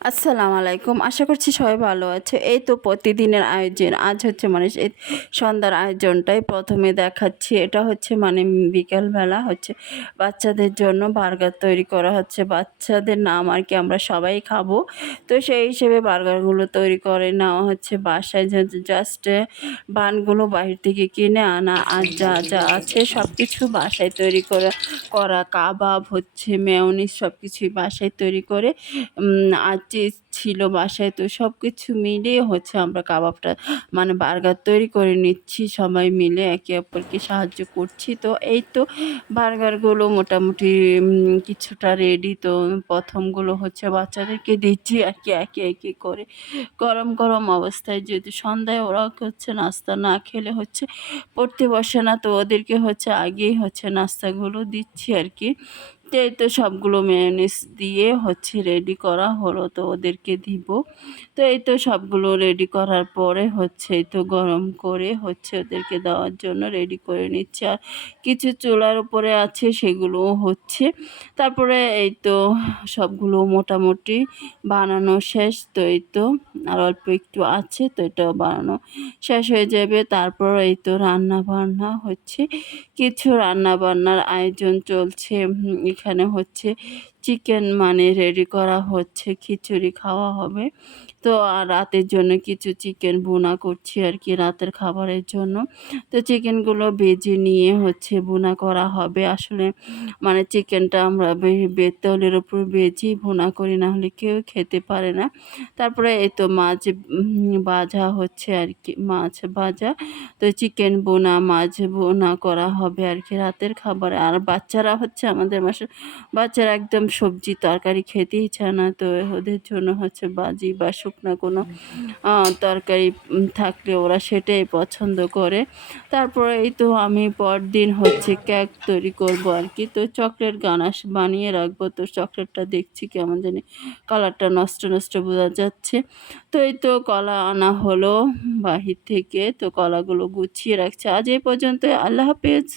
আসসালামু আলাইকুম। আশা করছি সবাই ভালো আছে। এই তো প্রতিদিনের আয়োজন। আজ হচ্ছে মানে সন্ধ্যার আয়োজনটাই প্রথমে দেখাচ্ছি। এটা হচ্ছে মানে বিকেলবেলা হচ্ছে বাচ্চাদের জন্য বার্গার তৈরি করা হচ্ছে। বাচ্চাদের নাম আর কি আমরা সবাই খাব। তো সেই হিসেবে বার্গারগুলো তৈরি করে নেওয়া হচ্ছে। বাসায় জাস্ট বানগুলো বাহির থেকে কিনে আনা আর যা যা আছে সব কিছু বাসায় তৈরি করা করা কাবাব হচ্ছে মেয়নিস সব কিছুই বাসায় তৈরি করে আজ চিজ ছিল বাসায়, তো সব কিছু মিলিয়ে হচ্ছে আমরা কাবাবটা মানে বার্গার তৈরি করে নিচ্ছি সবাই মিলে, একে অপরকে সাহায্য করছি। তো এই তো বার্গারগুলো মোটামুটি কিছুটা রেডি তো প্রথমগুলো হচ্ছে বাচ্চাদেরকে দিচ্ছি আর কি, একে একে করে গরম গরম অবস্থায়। যেহেতু সন্ধ্যায় ওরা হচ্ছে নাস্তা না খেলে হচ্ছে পড়তে বসে না, তো ওদেরকে হচ্ছে আগেই হচ্ছে নাস্তাগুলো দিচ্ছি আর কি। তো এই তো সবগুলো মেয়নিস দিয়ে হচ্ছে রেডি করা হলো, তো ওদেরকে দিব। তো এই তো সবগুলো রেডি করার পরে হচ্ছে এই তো গরম করে হচ্ছে ওদেরকে দেওয়ার জন্য রেডি করে নিচ্ছে। আর কিছু চুলার উপরে আছে সেগুলো হচ্ছে। তারপরে এই তো সবগুলো মোটামুটি বানানো শেষ, তো এই তো আর অল্প একটু আছে, তো এটা বানানো শেষ হয়ে যাবে। তারপর এই তো রান্না বান্না হচ্ছে। কিছু রান্না বান্নার আয়োজন চলছে এখানে হচ্ছে। চিকেন মানে রেডি করা হচ্ছে, খিচুড়ি খাওয়া হবে। তো আর রাতের জন্য কিছু চিকেন বোনা করছি আর কি, রাতের খাবারের জন্য। তো চিকেনগুলো বেজে নিয়ে হচ্ছে বোনা করা হবে। আসলে মানে চিকেনটা আমরা বেতলের ওপর বেজি বোনা করি, না হলে কেউ খেতে পারে না। তারপরে এই তো মাছ ভাজা হচ্ছে আর কি, মাছ ভাজা। তো চিকেন বোনা মাছ বোনা করা হবে আর কি রাতের খাবার। আর বাচ্চারা হচ্ছে আমাদের মাসে বাচ্চারা একদম সবজি তরকারি খেতেই চায় না, তো ওদের জন্য হচ্ছে বাজি বা শুকনো কোনো তরকারি থাকলে ওরা সেটাই পছন্দ করে। তারপরে এই তো আমি পরদিন হচ্ছে কেক তৈরি করব আর কি। তো চকলেট গানাশ বানিয়ে রাখব, তো চকলেটটা দেখছি কেমন জানি কালারটা নষ্ট নষ্ট বোঝা যাচ্ছে। তো এই তো কলা আনা হলো বাহির থেকে, তো কলাগুলো গুছিয়ে রাখছে। আজ এই পর্যন্ত আল্লাহ হাফেজ।